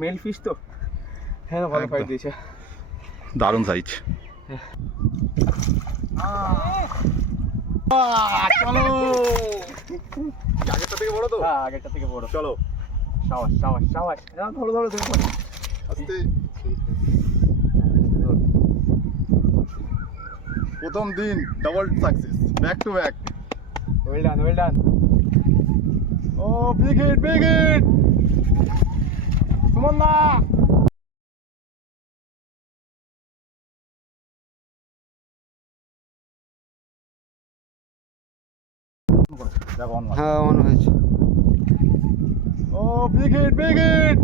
Mail fish তো। হ্যাঁ ভালো ফাইট দিয়েছে। দারুণ সাইজ চলো আগেরটা থেকে বড় তো? হ্যাঁ আগেরটা থেকে বড়। চলো। সাবাস সাবাস সাবাস। হ্যাঁ ধরো ধরো তুমি ধরো। আস্তে। প্রথম দিন double success back to back well done well done O big hit big hit Suman da দেখো অন হ্যাঁ মনে হয়েছে। ও big hit big hit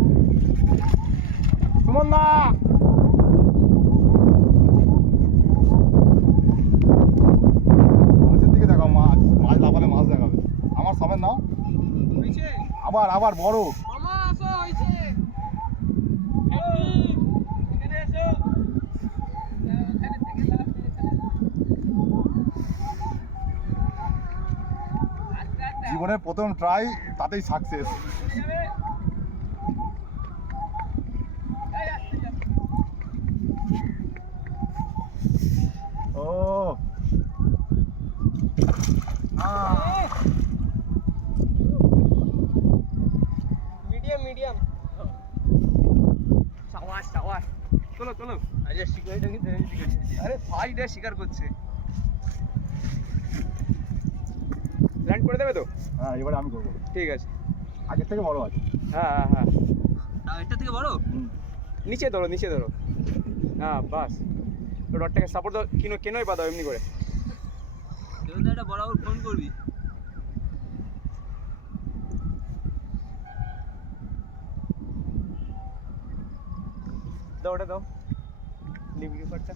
Suman da মাছের দিকে দেখাও মাছ মাছ লাফালে মাছ দেখাবে। আমার সবের নাও। আবার আবার বড়। জীবনের প্রথম ট্রাই তাতেই সাকসেস ও। মিডিয়াম চলো চলো। আরে শিকারিটা কিন্তু আরে শিকার করছে। ল্যান্ড করে দেবে তো? হ্যাঁ এবারে আমি করব। ঠিক আছে। আগের থেকে বড় আছে। হ্যাঁ হ্যাঁ হ্যাঁ। এটা থেকে বড়? নিচে ধরো নিচে ধরো। হ্যাঁ বাস। রডটাকে সাপোর্ট দাও। কিনো কেনই পা দাও এমনি করে। তুই তো এটা বরাবর ফোন করবি। দাও ওটা দাও। লিভিং পার্টটা।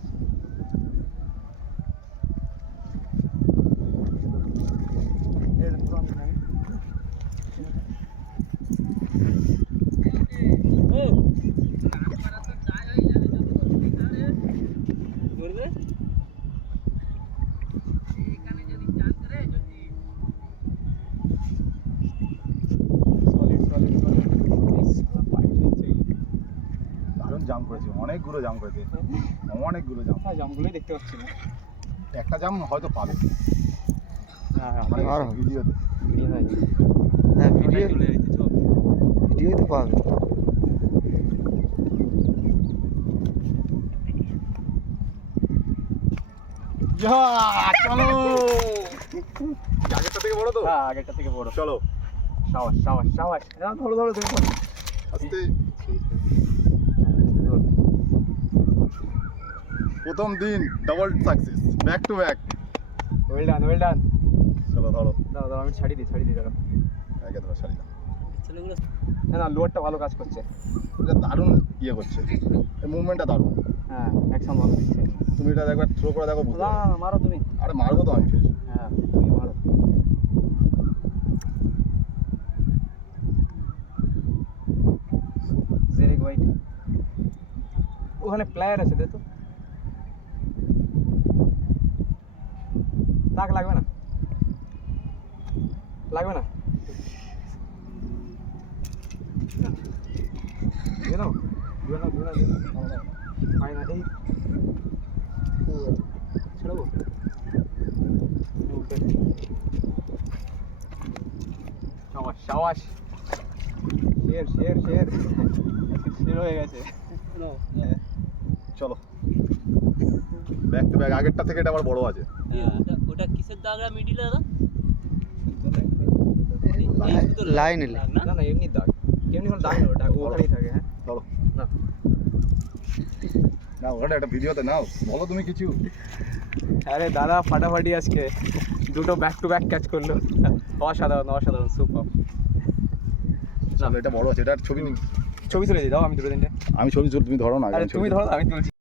জাম করেছে অনেকগুলো জাম করেছে। অনেকগুলো জাম। হ্যাঁ জামগুলোই দেখতে পাচ্ছি না। একটা জাম হয়তো পাবে। হ্যাঁ মানে আর। ভিডিওতে। ভিডিও হয়ে হ্যাঁ ভিডিও চলে চল। ভিডিওই তো পাবে। চলো। আগেরটা থেকে বড় তো? হ্যাঁ আগেরটা থেকে বড়। চলো। সাবাস সাবাস সাবাস হ্যাঁ ধরো ধরো ধরো। আস্তে ধরো। প্রথম দিন double success back to back well done well done চলো ধরো। দাও দাও আমি ছাড়ি দিই ছাড়ি দিই দাঁড়াও। আগে ধরো ছাড়ি দাও। না না লোয়ারটা ভালো কাজ করছে। এটা দারুণ ইয়ে করছে। এই মুভমেন্টটা দারুণ। হ্যাঁ অ্যাকশন ভালো দিচ্ছে। তুমি এটা একবার থ্রো করে দেখো না না, মারো তুমি। আরে মারবো তো আমি ফের। হ্যাঁ তুমি মারো। জেরিক হোয়াইট ওখানে প্লেয়ার আছে দে তাক লাগবে না? লাগবে না? সাবাস শের শের শের। শের হয়ে গেছে। চলো। ব্যাক টু ব্যাক আগেরটা থেকে এটা আবার বড় আছে। হ্যাঁ, ওটা ওটা কিসের দাগরা মিডিলে দাদা? লাইন না? না না এমনি দাগ। এমনি কোনো দাগ না ওটা ওখানেই থাকে হ্যাঁ? চলো। না। না ওটা একটা ভিডিওতে নাও। বলো তুমি কিছু। আরে দাদা ফাটাফাটি আজকে। দুটো ব্যাক টু ব্যাক ক্যাচ করল। অসাধারণ অসাধারণ সুপার চলো এটা বড় আছে এটা ছবি ছবি তুলে দিই দাও আমি দুটো তিনটে। আমি ছবি তুল তুমি ধরো না আরে ছবি তুমি ধরো আমি তুলছি।